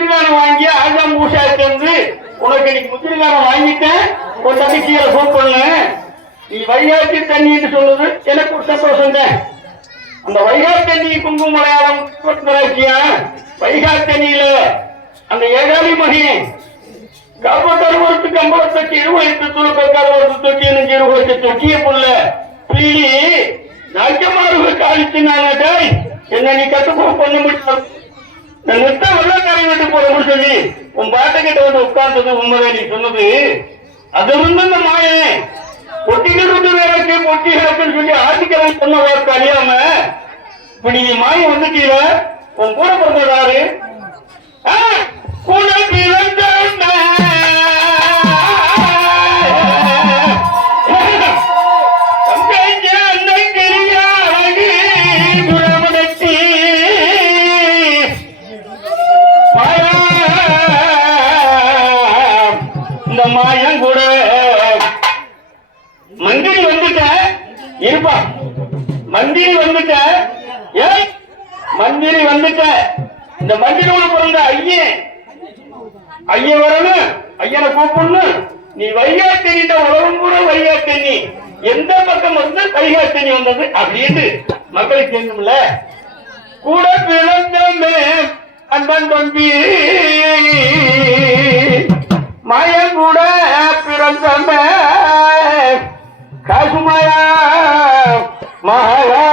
முத்திரிகாரம் வாங்கி ஆஜாம் பூசாக்கு வந்து உனக்கு இன்னைக்கு முத்திரிகாரம் வாங்கிட்டேன் உன் தங்கச்சியை கூப்பிடல நீ வைகாசி தண்ணின்னு சொல்லுது எனக்கு ஒரு சந்தோஷம் தான். அந்த வைகாசி தண்ணி குங்கும மலையாளம் வைகாசி தண்ணியில அந்த ஏகாலி மகி கருவத்துக்கு 58 20 தொட்டி 20 தொட்டிய புள்ள பீடி நாக்கியமாக காலிச்சு நாங்கள் என்ன நீ கட்டுப்போ பண்ண முடியாது. நான் நிறுத்த வெள்ளக்காரை விட்டு போறோம்னு சொல்லி உன் பாட்டை கிட்ட வந்து உட்கார்ந்தது உண்மைதான் நீ சொன்னது. அது வந்து இந்த மாயன் பொட்டிகள் விட்டு வேலைக்கு பொட்டி கிடக்குன்னு சொல்லி ஆட்டுக்கிழமை சொன்ன வார்த்தை அழியாம இப்ப நீ மாயம் வந்துட்டீல உன் கூட பிறந்ததாரு கூட பிறந்த மாயம் கூட மந்திரி வந்துட்ட இருப்பா மந்திரி வந்துட்ட ஏன் மந்திரி வந்துட்ட இந்த மந்திரோட பிறந்த ஐயன் வரணும் ஐயனை கூப்பிடணும் நீ வைகாத்தண்ணி உலகம் கூட வைகாத்தண்ணி எந்த பக்கம் வந்து வைகாத்தண்ணி வந்தது அப்படின்னு மக்களுக்கு தெரியும்ல. கூட பிறந்தமே அன்பன் தம்பி மாயம் கூட பிறந்தமே காசுமாயா மகாரா